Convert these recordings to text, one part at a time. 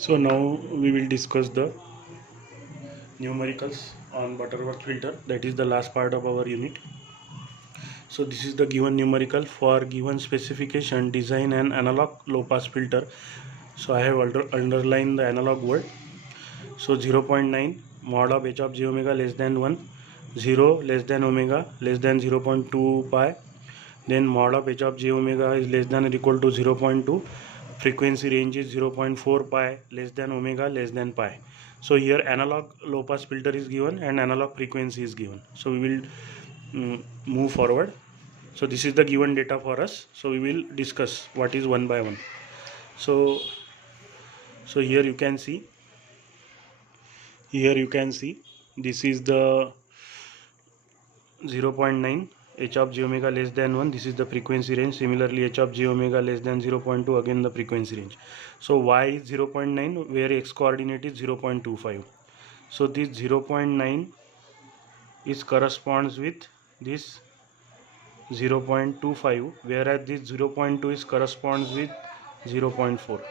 So now we will discuss the numericals on Butterworth filter. That is the last part of our unit. So this is the given numerical for given specification, design an analog low pass filter. So I have underlined the analog word. So 0.9 mod of h of j omega less than 1, 0 less than omega less than 0.2 pi. Then mod of h of j omega is less than or equal to 0.2. Frequency range is 0.4 pi less than omega less than pi. So here analog low pass filter is given and analog frequency is given. So we will move forward. So this is the given data for us. So we will discuss what is one by one. So here you can see this is the 0.9 h of j omega less than 1. This is the frequency range. Similarly h of j omega less than 0.2, again the frequency range. So y is 0.9 where x coordinate is 0.25. so this 0.9 is corresponds with this 0.25, whereas this 0.2 is corresponds with 0.4.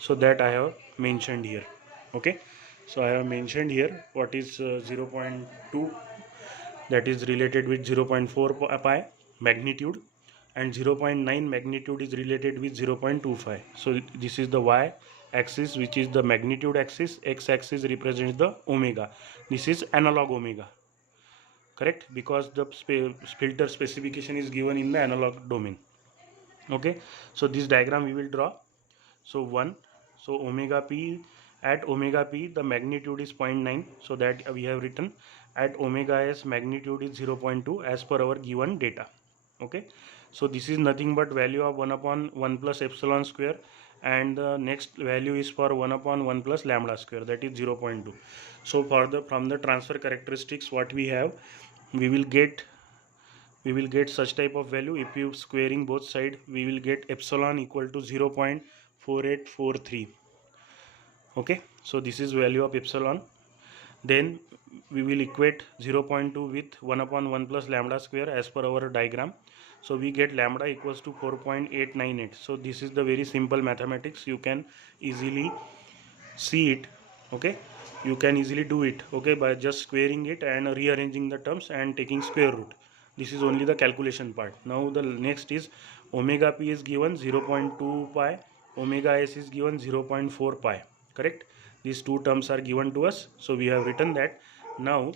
So that I have mentioned here. Okay, so I have mentioned here what is 0.2, that is related with 0.4 pi magnitude, and 0.9 magnitude is related with 0.25. So this is the y axis, which is the magnitude axis. X axis represents the omega. This is analog omega, correct, because the filter specification is given in the analog domain. Okay, so this diagram we will draw. So 1, so omega p, at omega p the magnitude is 0.9, so that we have written at omega s magnitude is 0.2 as per our given data. Okay, so this is nothing but value of 1 upon 1 plus epsilon square, and the next value is for 1 upon 1 plus lambda square, that is 0.2. So for the from the transfer characteristics what we have, we will get such type of value. If you squaring both side, we will get epsilon equal to 0.4843. okay, so this is value of epsilon. Then we will equate 0.2 with 1 upon 1 plus lambda square as per our diagram. So we get lambda equals to 4.898. So this is the very simple mathematics, you can easily see it. Okay, you can easily do it, okay, by just squaring it and rearranging the terms and taking square root. This is only the calculation part. Now the next is omega p is given 0.2 pi, omega s is given 0.4 pi, correct. These two terms are given to us, so we have written that. Now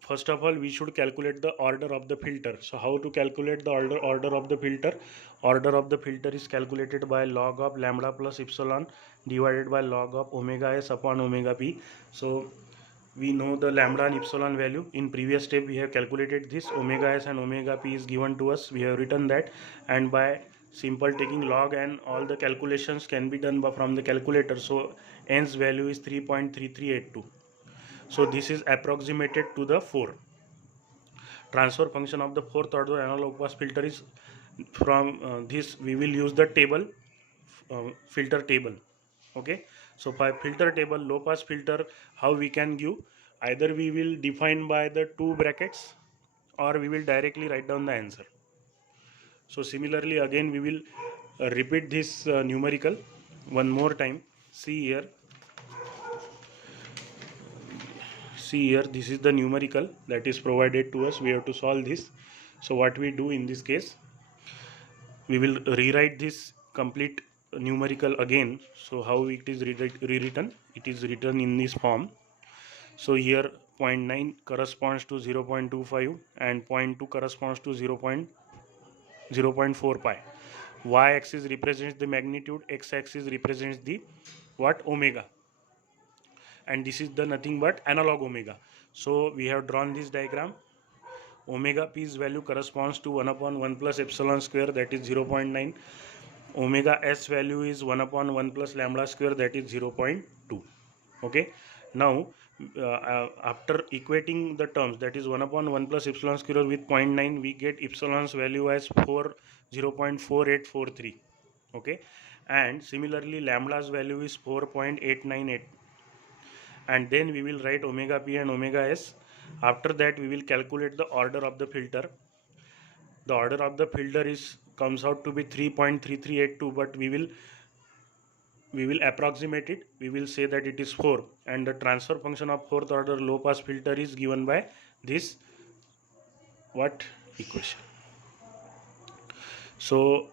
first of all we should calculate the order of the filter. So how to calculate the order of the filter? Order of the filter is calculated by log of lambda plus epsilon divided by log of omega s upon omega p. So we know the lambda and epsilon value. In previous step we have calculated this. Omega s and omega p is given to us, we have written that, and by simple taking log and all the calculations can be done from the calculator. So n's value is 3.3382. so this is approximated to the 4. Transfer function of the fourth order analog pass filter is from this we will use the table, filter table. Okay, so by filter table low pass filter, how we can give? Either we will define by the two brackets or we will directly write down the answer. So similarly again we will repeat this numerical one more time. See here, this is the numerical that is provided to us. We have to solve this. So what we do in this case, we will rewrite this complete numerical again. So how it is rewritten? It is written in this form. So here 0.9 corresponds to 0.25 and 0.2 corresponds to 0.4 pi. Y axis represents the magnitude, x axis represents the what? Omega. And this is the nothing but analog omega. So we have drawn this diagram. Omega p's value corresponds to 1 upon 1 plus epsilon square, that is 0.9. Omega s value is 1 upon 1 plus lambda square, that is 0.2. Okay, now after equating the terms, that is 1 upon 1 plus epsilon square with 0.9, we get epsilon's value as 0.4843. okay, and similarly lambda's value is 4.898. and then we will write omega p and omega s. After that we will calculate the order of the filter. The order of the filter is comes out to be 3.3382, but we we will approximate it. We will say that it is 4, and the transfer function of fourth order low pass filter is given by this what equation. So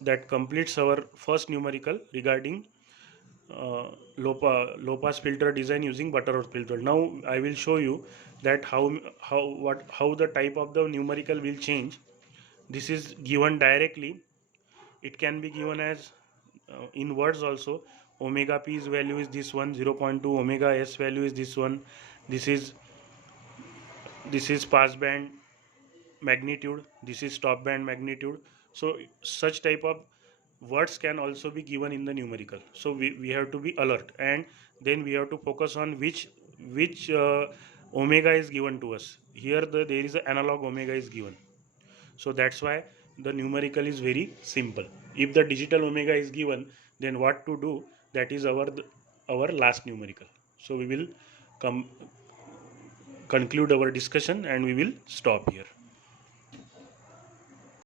that completes our first numerical regarding low pass filter design using Butterworth filter. Now I will show you that how the type of the numerical will change. This is given directly. It can be given as in words also. Omega p's value is this one, 0.2. Omega s value is this one. This is pass band magnitude. This is stop band magnitude. So such type of words can also be given in the numerical. So we have to be alert, and then we have to focus on which omega is given to us. Here there is an analog omega is given. So that's why the numerical is very simple. If the digital omega is given, then what to do? That is our last numerical. So we will conclude our discussion and we will stop here.